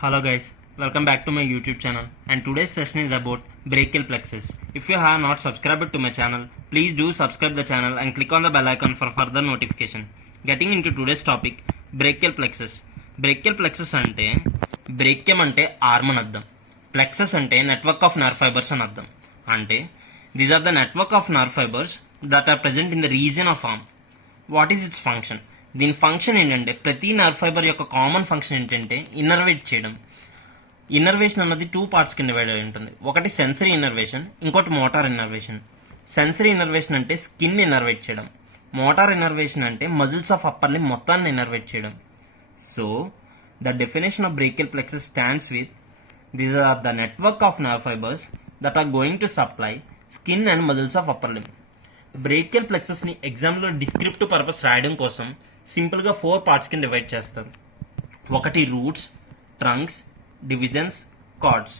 Hello guys, welcome back to my YouTube channel, and today's session is about brachial plexus. If you have not subscribed to my channel, please do subscribe the channel and click on the bell icon for further notification. Getting into today's topic, brachial plexus. Brachial plexus అంటే బ్రేకియం అంటే arm అని అర్థం, plexus అంటే network of nerve fibres అని అర్థం. అంటే these are the network of nerve fibres that are present in the region of arm. What is its function? దీని function ఏంటంటే ప్రతి నర్వ్ ఫైబర్ యొక్క కామన్ ఫంక్షన్ ఏంటంటే ఇన్నర్వేట్ చేయడం. ఇన్నర్వేషన్ అన్నది 2 పార్ట్స్ కింద డివైడ్ అయి ఉంటుంది. ఒకటి సెన్సరీ ఇన్నర్వేషన్, ఇంకోటి మోటార్ ఇన్నర్వేషన్. సెన్సరీ ఇన్నర్వేషన్ అంటే స్కిన్ ఇన్నర్వేట్ చేయడం, మోటార్ ఇన్నర్వేషన్ అంటే మజిల్స్ ఆఫ్ అప్పర్ లింబ్ మొత్తాన్ని ఇన్నర్వేట్ చేయడం. So the definition of brachial plexus stands with these are the network of nerve fibres that are going to supply skin and muscles of upper limb. Brachial plexus ని ఎగ్జామ్లో descriptive purpose రాయడం కోసం simple గా 4 parts కింద divide చేస్తారు. ఒకటి roots, trunks, divisions, cards.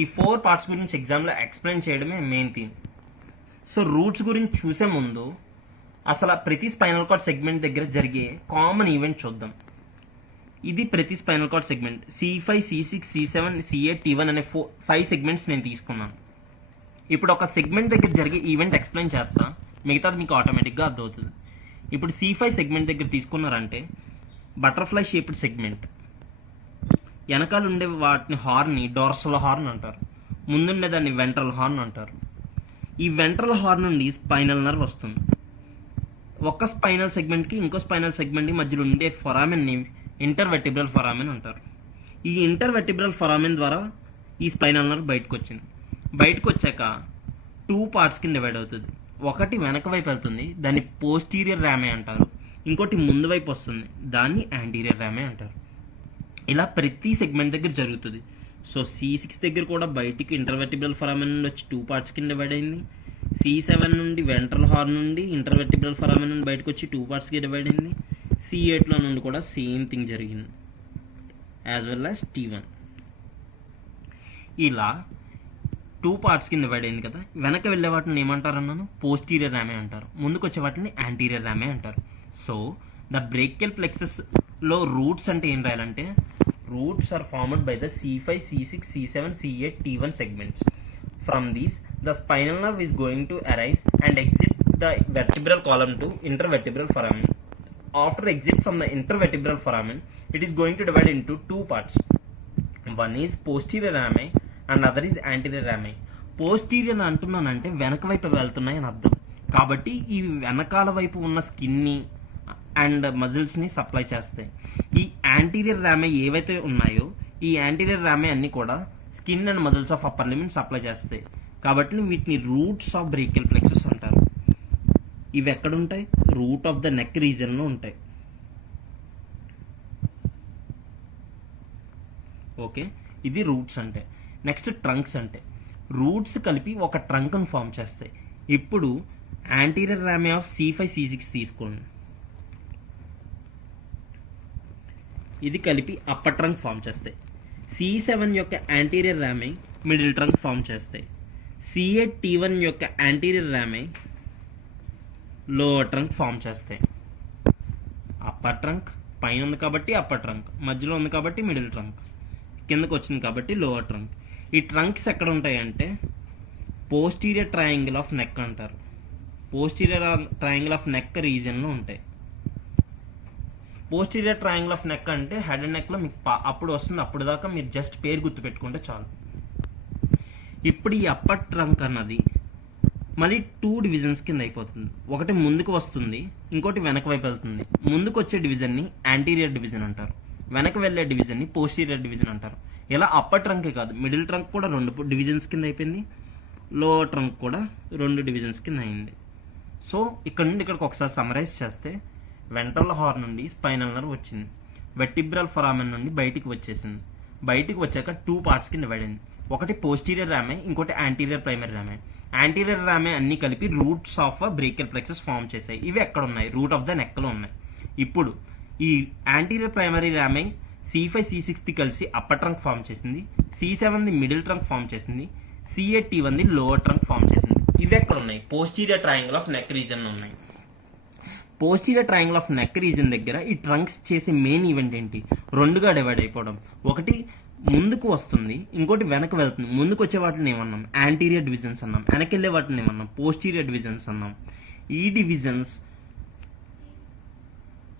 ఈ 4 parts గురించి ఎగ్జామ్లో ఎక్స్ప్లెయిన్ చేయడమే మెయిన్ థీమ్. సో రూట్స్ గురించి చూసే ముందు అసలు ప్రతి స్పైనల్ కార్డ్ సెగ్మెంట్ దగ్గర జరిగే కామన్ ఈవెంట్ చూద్దాం. ఇది ప్రతి spinal cord segment C5, C6, C7, C8, T1 అనే 5 సెగ్మెంట్స్ నేను తీసుకున్నాను. ఇప్పుడు ఒక సెగ్మెంట్ దగ్గర జరిగే ఈవెంట్ ఎక్స్ప్లెయిన్ చేస్తా, మిగతాది మీకు ఆటోమేటిక్గా అర్థమవుతుంది. ఇప్పుడు C5 సెగ్మెంట్ దగ్గర తీసుకున్నారంటే బటర్ఫ్లై షేప్డ్ సెగ్మెంట్. వెనకాల ఉండే వాటిని హార్న్ని డోర్సల్ హార్న్ అంటారు, ముందుండే దాన్ని వెంట్రల్ హార్న్ అంటారు. ఈ వెంట్రల్ హార్న్ నుండి స్పైనల్ నర్వ్ వస్తుంది. ఒక స్పైనల్ సెగ్మెంట్కి ఇంకో స్పైనల్ సెగ్మెంట్కి మధ్యలో ఉండే ఫొరామెన్ని ఇంటర్వెర్టిబ్రల్ ఫొరామెన్ అంటారు. ఈ ఇంటర్వెర్టిబ్రల్ ఫొరామెన్ ద్వారా ఈ స్పైనల్ నర్వ్ బయటకు వచ్చింది. బయటకు వచ్చాక 2 పార్ట్స్ కింద డివైడ్ అవుతుంది. ఒకటి వెనక వైపు వెళ్తుంది, దాన్ని పోస్టీరియర్ ర్యామే అంటారు. ఇంకోటి ముందు వైపు వస్తుంది, దాన్ని యాంటీరియర్ ర్యామే అంటారు. ఇలా ప్రతి సెగ్మెంట్ దగ్గర జరుగుతుంది. సో C6 దగ్గర కూడా బయటికి ఇంటర్వెర్టిబ్రల్ ఫొరామెన్ నుండి వచ్చి 2 పార్ట్స్ కింద డివైడ్ అయింది. C7 నుండి వెంట్రల్ హార్న్ నుండి ఇంటర్వెర్టిబ్రల్ ఫొరామెన్ నుండి బయటకు వచ్చి 2 పార్ట్స్కి డివైడ్ అయింది. C8లో నుండి కూడా సేమ్ థింగ్ జరిగింది, యాజ్ వెల్ యాజ్ T1. ఇలా 2 పార్ట్స్ కింద డివైడ్ అయింది కదా. వెనక వెళ్ళే వాటిని ఏమంటారు అన్నాను? పోస్టీరియర్ ర్యామే అంటారు. ముందుకు వచ్చే వాటిని యాంటీరియర్ ర్యామే అంటారు. సో ద బ్రేకియల్ ప్లెక్సస్ లో రూట్స్ అంటే ఏం రాయాలంటే, roots are formed by the C5, C6, C7, C8, T1 segments. From these, the spinal nerve is going to arise and exit the vertebral column to intervertebral foramen. After exit from the intervertebral foramen, it is going to divide into 2 parts. One is posterior rami and other is anterior rami. Posterior అంటున్నానంటే వెనక వైపు వెళ్తున్నాయి అని అర్థం. కాబట్టి ఈ వెనకాల వైపు ఉన్న స్కిన్ని అండ్ మజిల్స్ని సప్లై చేస్తాయి. ఈ యాంటీరియర్ ర్యామే ఏవైతే ఉన్నాయో ఈ యాంటీరియర్ ర్యామే అన్ని కూడా skin and muscles of upper limb supply చేస్తాయి. కాబట్టి వీటిని రూట్స్ ఆఫ్ బ్రేకియల్ ప్లెక్సస్ అంటారు. ఇవి ఎక్కడ ఉంటాయి? రూట్ ఆఫ్ ద నెక్ రీజన్లో ఉంటాయి. ఓకే, ఇది రూట్స్ అంటే. నెక్స్ట్ ట్రంక్స్ అంటే రూట్స్ కలిపి ఒక ట్రంక్ను ఫామ్ చేస్తాయి. ఇప్పుడు యాంటీరియర్ ర్యామే ఆఫ్ C5, C6 తీసుకోండి. ఇది కలిపి అప్పర్ ట్రంక్ ఫామ్ చేస్తాయి. C7 యొక్క యాంటీరియర్ ర్యామే మిడిల్ ట్రంక్ ఫామ్ చేస్తాయి. C8, T1 యొక్క యాంటీరియర్ ర్యామే లోవర్ ట్రంక్ ఫామ్ చేస్తాయి. అప్పర్ ట్రంక్ పైన ఉంది కాబట్టి అప్పర్ ట్రంక్, మధ్యలో ఉంది కాబట్టి మిడిల్ ట్రంక్, కిందకు వచ్చింది కాబట్టి లోవర్ ట్రంక్. ఈ ట్రంక్స్ ఎక్కడ ఉంటాయి అంటే పోస్టీరియర్ ట్రయాంగిల్ ఆఫ్ నెక్ అంటారు. పోస్టీరియర్ ట్రయాంగిల్ ఆఫ్ నెక్ రీజియన్లో ఉంటాయి. పోస్టీరియర్ ట్రయాంగిల్ ఆఫ్ నెక్ అంటే హెడ్ అండ్ నెక్లో మీకు అప్పుడు వస్తుంది. అప్పుడు దాకా మీరు జస్ట్ పేరు గుర్తుపెట్టుకుంటే చాలు. ఇప్పుడు ఈ అప్పర్ ట్రంక్ అన్నది మళ్ళీ 2 డివిజన్స్ కింద అయిపోతుంది. ఒకటి ముందుకు వస్తుంది, ఇంకోటి వెనక వైపు వెళ్తుంది. ముందుకు వచ్చే డివిజన్ని యాంటీరియర్ డివిజన్ అంటారు, వెనక వెళ్ళే డివిజన్ని పోస్టీరియర్ డివిజన్ అంటారు. ఇలా అప్పర్ ట్రంకే కాదు, మిడిల్ ట్రంక్ కూడా 2 డివిజన్స్ కింద అయిపోయింది, లోవర్ ట్రంక్ కూడా 2 డివిజన్స్ కింద అయింది. సో ఇక్కడ నుండి ఇక్కడికి ఒకసారి సమరైజ్ చేస్తే వెంట్రల్ హార్న్ నుండి స్పైనల్ నర్వ్ వచ్చింది, వెర్టిబ్రల్ ఫొరామెన్ నుండి బయటికి వచ్చేసింది. బయటికి వచ్చాక 2 పార్ట్స్ కింద డివైడ్ అయింది. ఒకటి పోస్టీరియర్ ర్యామే, ఇంకోటి anterior primary rami. Anterior rami అన్ని కలిపి roots of brachial plexus form చేశాయి. ఇవి ఎక్కడ ఉన్నాయి? రూట్ ఆఫ్ ద నెక్లో ఉన్నాయి. ఇప్పుడు ఈ యాంటీరియర్ ప్రైమరీ ర్యామే C5, C6 కలిసి అప్పర్ ట్రంక్ ఫామ్ చేసింది, C7 మిడిల్ ట్రంక్ ఫామ్ చేసింది, C8, T1 lower trunk form చేసింది. ఇవి ఎక్కడ ఉన్నాయి? Posterior triangle of neck region ఉన్నాయి. Posterior triangle of neck region దగ్గర ఈ ట్రంక్స్ చేసే మెయిన్ ఈవెంట్ ఏంటి? రెండుగా డివైడ్ అయిపోవడం. ఒకటి ముందుకు వస్తుంది, ఇంకోటి వెనక్కి వెళ్తుంది. ముందుకు వచ్చే వాటిని ఏమన్నాం? యాంటీరియర్ డివిజన్స్ అన్నాం. వెనక్కి వెళ్ళే వాటిని ఏమన్నాం? పోస్టీరియర్ డివిజన్స్ అన్నాం. ఈ డివిజన్స్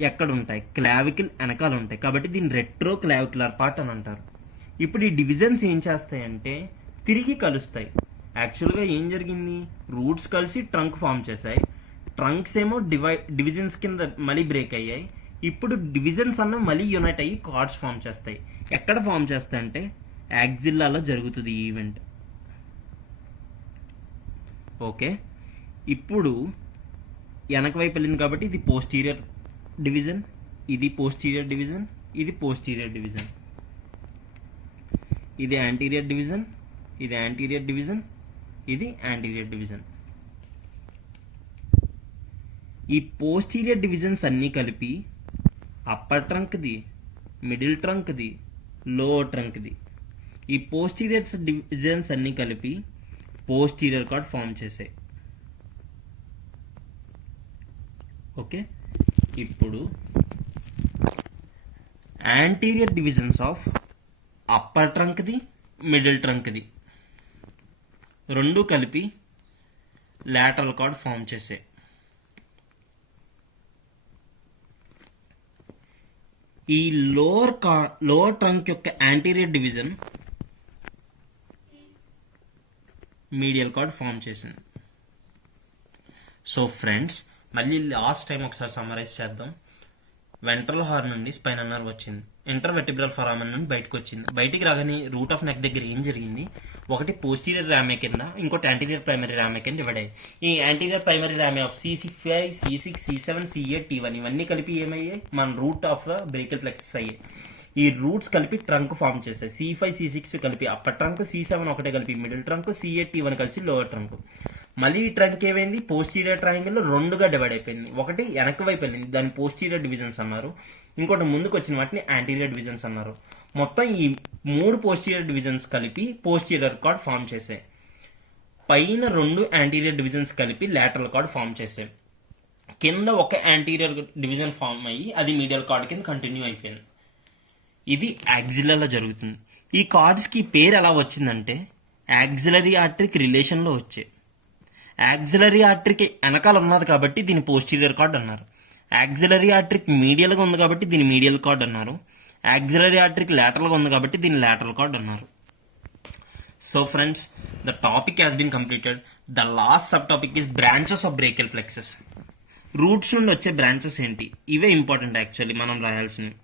ఎక్కడ ఉంటాయి? క్లావికిల్ వెనకాల ఉంటాయి. కాబట్టి దీన్ని రెట్రో క్లావిక్యులర్ పార్ట్ అని అంటారు. ఇప్పుడు ఈ డివిజన్స్ ఏం చేస్తాయంటే తిరిగి కలుస్తాయి. యాక్చువల్గా ఏం జరిగింది? రూట్స్ కలిసి ట్రంక్ ఫామ్ చేశాయి. ట్రంక్స్ ఏమో డివిజన్స్ కింద మళ్ళీ బ్రేక్ అయ్యాయి. ఇప్పుడు డివిజన్స్ అన్న మళ్ళీ యునైట్ అయ్యి కార్డ్స్ ఫామ్ చేస్తాయి. ఎక్కడ ఫామ్ చేస్తాయంటే యాక్సిల్లాలో జరుగుతుంది ఈ ఈవెంట్. ఓకే, ఇప్పుడు వెనక వైపు వెళ్ళింది కాబట్టి ఇది పోస్టీరియర్ డివిజన్, ఇది పోస్టీరియర్ డివిజన్, ఇది పోస్టీరియర్ డివిజన్, ఇది యాంటీరియర్ డివిజన్, ఇది యాంటీరియర్ డివిజన్, ఇది యాంటీరియర్ డివిజన్. ఈ పోస్టీరియర్ డివిజన్స్ అన్నీ కలిపి అప్పర్ ట్రంక్ది, మిడిల్ ట్రంక్ది, లోవర్ ట్రంక్ది, ఈ పోస్టీరియర్ డివిజన్స్ అన్నీ కలిపి పోస్టీరియర్ కార్డ్ ఫామ్ చేసాయి. ఓకే, ఇప్పుడు యాంటీరియర్ డివిజన్స్ ఆఫ్ అప్పర్ ట్రంక్ది, మిడిల్ ట్రంక్ది రెండు కలిపి లాటరల్ కార్డ్ ఫామ్ చేసాయి. ఈ లోవర్ ట్రంక్ యొక్క anterior division medial cord form చేసింది. సో ఫ్రెండ్స్, మళ్ళీ లాస్ట్ టైం ఒకసారి సమ్మరైజ్ చేద్దాం. వెంట్రల్ హార్న్ నుండి స్పైనల్ నర్వ్ వచ్చింది, ఇంటర్వెర్టిబ్రల్ ఫొరామన్ నుండి బయటకు వచ్చింది. బయటికి రాగానే రూట్ ఆఫ్ నెక్ దగ్గర ఏం జరిగింది? ఒకటి పోస్టీరియర్ రామే కింద, ఇంకోటి యాంటీరియర్ ప్రైమరీ రామే కింద డివైడ్ అయ్యాయి. ఈ యాంటీరియర్ ప్రైమరీ రామే of C5, C6, C7, C8, T1 ఇవన్నీ కలిపి ఏమయ్యాయి? మన రూట్ ఆఫ్ బ్రేకియల్ ప్లెక్సస్ అయ్యాయి. ఈ రూట్స్ కలిపి ట్రంక్ ఫామ్ చేస్తాయి. C5, C6 కలిపి అప్పర్ ట్రంక్, C7 ఒకటే కలిపి మిడిల్ ట్రంక్, C8, T1 కలిసి లోవర్ ట్రంక్. మళ్ళీ ఈ ట్రంక్ ఏమైంది? పోస్టీరియర్ ట్రయాంగిల్ రెండుగా డివైడ్ అయిపోయింది. ఒకటి వెనక వైపు వెళ్ళింది, దాన్ని పోస్టీరియర్ డివిజన్స్ అన్నారు. ఇంకోటి ముందుకు వచ్చిన వాటిని యాంటీరియర్ డివిజన్స్ అన్నారు. మొత్తం ఈ మూడు పోస్టీరియర్ డివిజన్స్ కలిపి పోస్టీరియర్ కార్డ్ ఫామ్ చేసాయి. పైన రెండు యాంటీరియర్ డివిజన్స్ కలిపి లాటరల్ కార్డ్ ఫామ్ చేసాయి. కింద ఒక యాంటీరియర్ డివిజన్ ఫామ్ అయ్యి అది మీడియల్ కార్డ్ కింద కంటిన్యూ అయిపోయింది. ఇది యాక్సిలర్లో జరుగుతుంది. ఈ కార్డ్స్కి పేరు ఎలా వచ్చిందంటే యాక్సిలరీ ఆర్టరీకి రిలేషన్లో వచ్చాయి. యాక్సిలరీ ఆర్టరీకి వెనకాల ఉన్నది కాబట్టి దీన్ని పోస్టీరియర్ కార్డ్ అన్నారు. యాక్సిలరీ ఆర్టరీకి మీడియల్గా ఉంది కాబట్టి దీన్ని మీడియల్ కార్డ్ అన్నారు. యాక్సిలరీ ఆర్టరీకి లాటరల్గా ఉంది కాబట్టి దీన్ని లాటరల్ కార్డ్ అన్నారు. So friends, the topic has been completed. The last sub topic is branches of brachial plexus. Roots నుండి వచ్చే బ్రాంచెస్ ఏంటి? ఇవే ఇంపార్టెంట్ యాక్చువల్లీ మనం రాయాల్సినవి.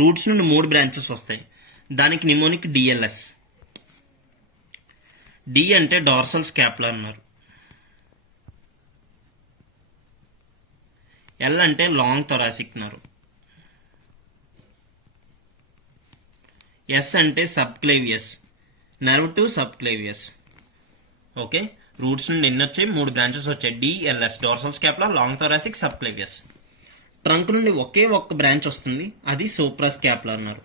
రూట్స్ నుండి 3 బ్రాంచెస్ వస్తాయి. దానికి నిమోనిక్ DLS. డి అంటే డార్సల్ స్కాపులా అన్నారు. ఎల్ అంటే లాంగ్ థొరాసిక్ నర్వ్. ఎస్ అంటే subclavius nerve to subclavius. Okay, roots నుండి ఎన్ని వచ్చాయి? 3 బ్రాంచెస్ వచ్చాయి. DLS dorsal scapula, long thoracic, subclavius. Trunk నుండి ఒకే ఒక్క బ్రాంచ్ వస్తుంది, అది సూప్రా స్కాపులా అన్నారు.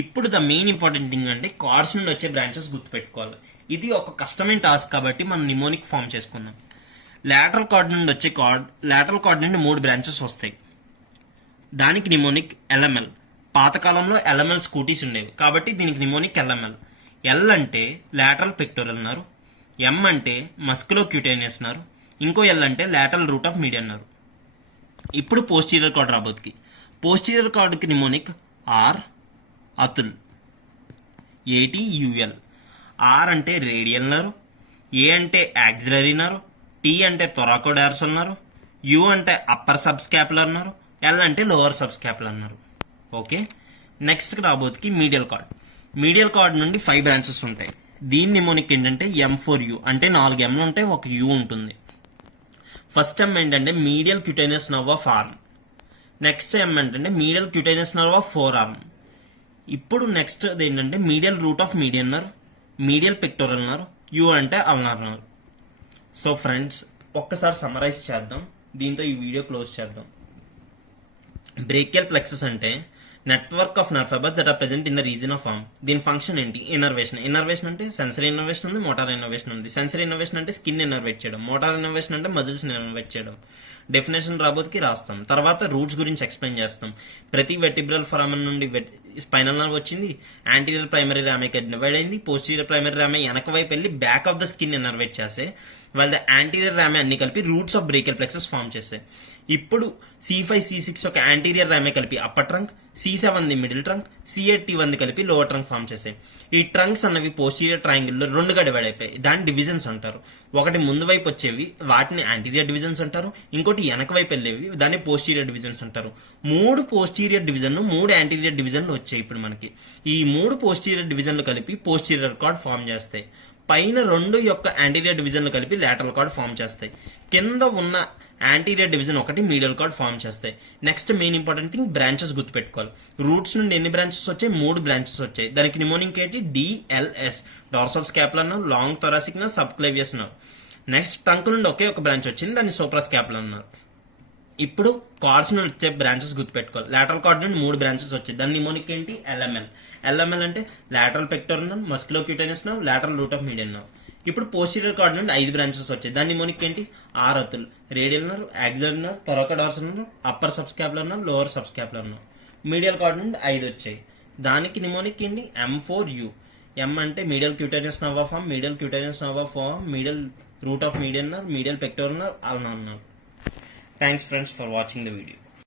ఇప్పుడు ద మెయిన్ ఇంపార్టెంట్ థింగ్ అంటే కార్డ్స్ నుండి వచ్చే బ్రాంచెస్ గుర్తుపెట్టుకోవాలి. ఇది ఒక కష్టమైన టాస్క్ కాబట్టి మనం నిమోనిక్ ఫామ్ చేసుకుందాం. లాటరల్ కార్డ్ నుండి వచ్చే లాటరల్ కార్డ్ నుండి 3 బ్రాంచెస్ వస్తాయి. దానికి నిమోనిక్ LML. పాతకాలంలో LML స్కూటీస్ ఉండేవి కాబట్టి దీనికి నిమోనిక్ LML. ఎల్ అంటే లాటరల్ పెక్టోరల్ నర్వ్, M అంటే మస్కులో క్యూటేనియస్ నర్వ్, ఇంకో L అంటే lateral root of median nerve. ఇప్పుడు పోస్టీరియర్ కార్డ్ రాబోతుకి. పోస్టీరియర్ కార్డ్కి mnemonic R, Atul, ATUL. R అంటే రేడియల్ నర్వ్, A అంటే యాక్సిలరీ నర్వ్, T అంటే థొరాకోడార్సల్ నర్వ్, U అంటే upper subscapular nerve, L అంటే lower subscapular nerve. Okay, next రాబోతుకి medial cord. Medial cord నుండి 5 branches ఉంటాయి. దీని నిమోనిక్ ఏంటంటే M4U, అంటే 4 Mలు ఉంటాయి, ఒక U ఉంటుంది. ఫస్ట్ M ఏంటంటే medial cutaneous nerve of arm. Next M ఏంటంటే medial cutaneous nerve of forearm. ఇప్పుడు నెక్స్ట్ ఏంటంటే medial root of median nerve, medial pectoral nerve, U అంటే అల్నార్ నర్వ్. సో ఫ్రెండ్స్, ఒక్కసారి సమ్మరైజ్ చేద్దాం, దీంతో ఈ వీడియో క్లోజ్ చేద్దాం. బ్రేకియల్ ప్లెక్సస్ అంటే network of nerve fibres that are present in the region of arm. దీని function ఏంటి? Innervation. Innervation అంటే సెన్సరీ ఇన్నర్వేషన్ ఉంది, మోటార్ ఇన్నర్వేషన్ ఉంది. సెన్సరీ ఇన్నర్వేషన్ అంటే స్కిన్ ఇన్నర్వేట్ చేయడం, మోటార్ ఇన్నర్వేషన్ అంటే మజిల్స్ ఇన్నర్వేట్ చేయడం. డెఫినేషన్ రాబోతుకి రాస్తాం. తర్వాత రూట్స్ గురించి ఎక్స్ప్లెయిన్ చేస్తాం. ప్రతి వెర్టిబ్రల్ ఫోరామన్ నుండి స్పైనల్ నర్వ్ వచ్చింది, యాంటీరియర్ ప్రైమరీ రామేకి డివైడ్ అయింది, పోస్టీరియర్ ప్రైమరీ రామే వెనక వైపు వెళ్ళి back of the skin innervate చేస్తే వాళ్ళ యాంటీరియర్ రామే అన్ని కలిపి roots of brachial plexus form చేస్తాయి. ఇప్పుడు C5 C6 ఒక యాంటీరియర్ రామే కలిపి అప్పర్ ట్రంక్, C7 ది మిడిల్ ట్రంక్, C8 T1 ది కలిపి లోవర్ ట్రంక్ ఫామ్ చేసాయి. ఈ ట్రంక్స్ అన్నవి పోస్టీరియర్ ట్రయాంగిల్ లో రెండుగా డివైడ్ అయిపోయాయి. దాన్ని డివిజన్స్ అంటారు. ఒకటి ముందు వైపు వచ్చేవి వాటిని యాంటీరియర్ డివిజన్స్ అంటారు, ఇంకోటి వెనక వైపు వెళ్ళేవి దాన్ని పోస్టీరియర్ డివిజన్స్ అంటారు. 3 పోస్టీరియర్ డివిజన్ 3 యాంటీరియర్ డివిజన్లు వచ్చాయి. ఇప్పుడు మనకి ఈ 3 పోస్టీరియర్ డివిజన్లు కలిపి పోస్టీరియర్ కార్డ్ ఫామ్ చేస్తాయి. పైన 2 యొక్క యాంటీరియర్ డివిజన్లు కలిపి లాటరల్ కార్డ్ ఫామ్ చేస్తాయి. కింద ఉన్న యాంటీరియర్ డివిజన్ ఒకటి మీడియల్ కార్డ్ ఫామ్ చేస్తాయి. Next main important thing branches గుర్తుపెట్టుకోవాలి. రూట్స్ నుండి ఎన్ని బ్రాంచెస్ వచ్చాయి? 3 బ్రాంచెస్ వచ్చాయి. దానికి నిమోనిక్ ఏంటి? DLS, dorsal scapular nerve, long thoracic nerve, subclavius nerve. Next trunk నుండి ఒకే ఒక బ్రాంచ్ వచ్చింది, దాన్ని సూప్రాస్కాపులర్ అన్నారు. ఇప్పుడు కార్డ్స్ నుండి వచ్చే బ్రాంచెస్ గుర్తుపెట్టుకోవాలి. లాటరల్ కార్డ్ నుండి 3 బ్రాంచెస్ వచ్చాయి. దాని నిమోనిక్ ఏంటి? LMN. LMN అంటే lateral pectoral nerve, musculocutaneous nerve, lateral root of median nerve. ఇప్పుడు పోస్టీరియర్ కార్డ్ నుండి 5 బ్రాంచెస్ వచ్చాయి. దాని నిమోనిక్ ఏంటి? ఆరతులు, radial nerve, axillary nerve, thoracodorsal nerve, upper subscapular nerve, lower subscapular nerve. Medial cord నుండి 5 వచ్చాయి. దానికి నిమోనిక్ ఏంటి? M4U. M అంటే medial cutaneous nerve of arm, medial cutaneous nerve of arm, medial root of median nerve, medial pectoral nerve, ulnar nerve. Thanks friends for watching the video.